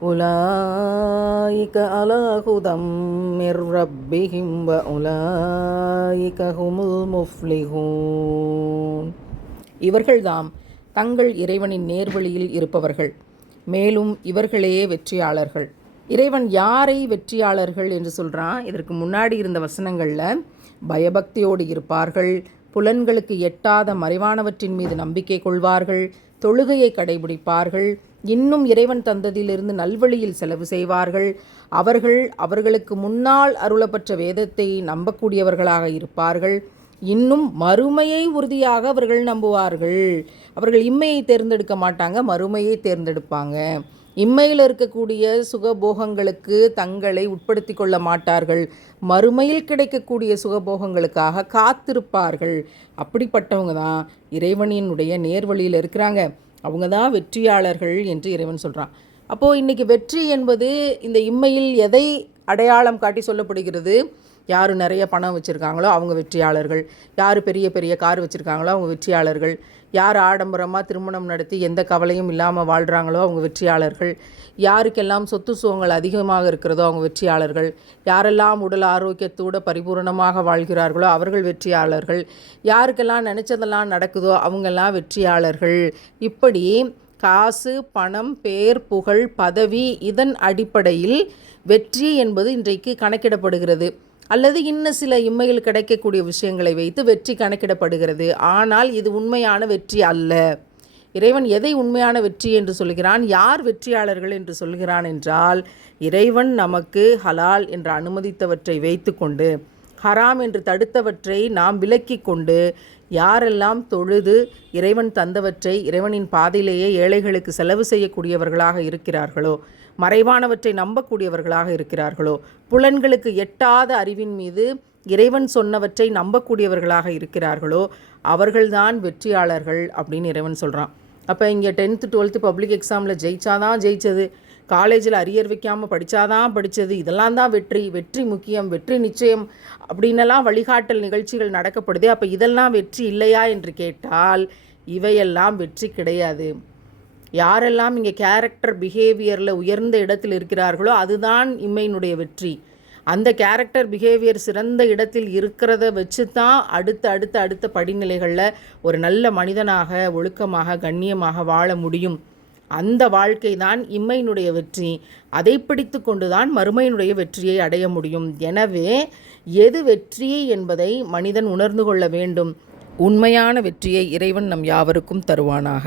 أولئك على هدى من ربهم وأولئك هم المفلحون இவர்கள்தாம் தங்கள் இறைவனின் நேர்வழியில் இருப்பவர்கள் மேலும் இவர்களே வெற்றியாளர்கள் இறைவன் யாரை வெற்றியாளர்கள் என்று சொல்கிறான் இதற்கு முன்னாடி இருந்த வசனங்களில் பயபக்தியோடு இருப்பார்கள் புலன்களுக்கு எட்டாத மறைவானவற்றின் மீது நம்பிக்கை கொள்வார்கள் தொழுகையை கடைபிடிப்பார்கள். இன்னும் இறைவன் தந்ததிலிருந்து நல்வழியில் செலவு செய்வார்கள். அவர்கள் அவர்களுக்கு முன்னால் அருளப்பற்ற வேதத்தை நம்பக்கூடியவர்களாக இருப்பார்கள். இன்னும் மறுமையை உறுதியாக அவர்கள் நம்புவார்கள். அவர்கள் இம்மையை தேர்ந்தெடுக்க மாட்டாங்க மறுமையை தேர்ந்தெடுப்பாங்க. இம்மையில் இருக்கக்கூடிய சுகபோகங்களுக்கு தங்களை உட்படுத்தி கொள்ள மாட்டார்கள். மறுமையில் கிடைக்கக்கூடிய சுகபோகங்களுக்காக காத்திருப்பார்கள். அப்படிப்பட்டவங்க தான் இறைவனினுடைய நேர்வழியில் இருக்கிறாங்க. அவங்க தான் வெற்றியாளர்கள் என்று இறைவன் சொல்கிறான் அப்போது இன்றைக்கி வெற்றி என்பது இந்த இம்மையில் எதை அடையாளம் காட்டி சொல்லப்படுகிறது? யார் நிறைய பணம் வச்சுருக்காங்களோ அவங்க வெற்றியாளர்கள். யார் பெரிய பெரிய கார் வச்சுருக்காங்களோ அவங்க வெற்றியாளர்கள். யார் ஆடம்பரமாக திருமணம் நடத்தி எந்த கவலையும் இல்லாமல் வாழ்கிறாங்களோ அவங்க வெற்றியாளர்கள். யாருக்கெல்லாம் சொத்து சுகங்கள் அதிகமாக இருக்கிறதோ அவங்க வெற்றியாளர்கள். யாரெல்லாம் உடல் ஆரோக்கியத்தோடு பரிபூரணமாக வாழ்கிறார்களோ அவர்கள் வெற்றியாளர்கள். யாருக்கெல்லாம் நினச்சதெல்லாம் நடக்குதோ அவங்கெல்லாம் வெற்றியாளர்கள். இப்படி காசு பணம் பேர் புகழ் பதவி இதன் அடிப்படையில் வெற்றி என்பது இன்றைக்கு கணக்கிடப்படுகிறது. அல்லது இன்னும் சில இம்மையில் கிடைக்கக்கூடிய விஷயங்களை வைத்து வெற்றி கணக்கிடப்படுகிறது. ஆனால் இது உண்மையான வெற்றி அல்ல. இறைவன் எதை உண்மையான வெற்றி என்று சொல்கிறான்? யார் வெற்றியாளர்கள் என்று சொல்கிறான் என்றால் இறைவன் நமக்கு ஹலால் என்று அனுமதித்தவற்றை வைத்துக்கொண்டு ஹராம் என்று தடுத்தவற்றை நாம் விலக்கி கொண்டு யாரெல்லாம் தொழுது இறைவன் தந்தவற்றை இறைவனின் பாதையிலேயே ஏழைகளுக்கு செலவு செய்யக்கூடியவர்களாக இருக்கிறார்களோ மறைவானவற்றை நம்பக்கூடியவர்களாக இருக்கிறார்களோ புலன்களுக்கு எட்டாத அறிவின் மீது இறைவன் சொன்னவற்றை நம்பக்கூடியவர்களாக இருக்கிறார்களோ அவர்கள்தான் வெற்றியாளர்கள் அப்படின்னு இறைவன் சொல்கிறான் அப்போ இங்கே டென்த்து டுவெல்த்து பப்ளிக் எக்ஸாமில் ஜெயிச்சாதான் ஜெயிச்சது. காலேஜில் அரியர் வைக்காமல் படித்தாதான் படித்தது இதெல்லாம் தான் வெற்றி. வெற்றி முக்கியம். வெற்றி நிச்சயம். அப்படின்னலாம் வழிகாட்டல் நிகழ்ச்சிகள் நடக்கப்படுது அப்போ இதெல்லாம் வெற்றி இல்லையா என்று கேட்டால் இவையெல்லாம் வெற்றி கிடையாது. யாரெல்லாம் இங்கே கேரக்டர் பிஹேவியரில் உயர்ந்த இடத்தில் இருக்கிறார்களோ அதுதான் இம்மையினுடைய வெற்றி. அந்த கேரக்டர் பிஹேவியர் சிறந்த இடத்தில் இருக்கிறத வச்சு தான் அடுத்த அடுத்த அடுத்த படிநிலைகளில் ஒரு நல்ல மனிதனாக ஒழுக்கமாக கண்ணியமாக வாழ முடியும். அந்த வாழ்க்கை தான் இம்மையினுடைய வெற்றி. அதை பிடித்து கொண்டுதான் மறுமையினுடைய வெற்றியை அடைய முடியும். எனவே எது வெற்றி என்பதை மனிதன் உணர்ந்து கொள்ள வேண்டும். உண்மையான வெற்றியை இறைவன் நம் யாவருக்கும் தருவானாக.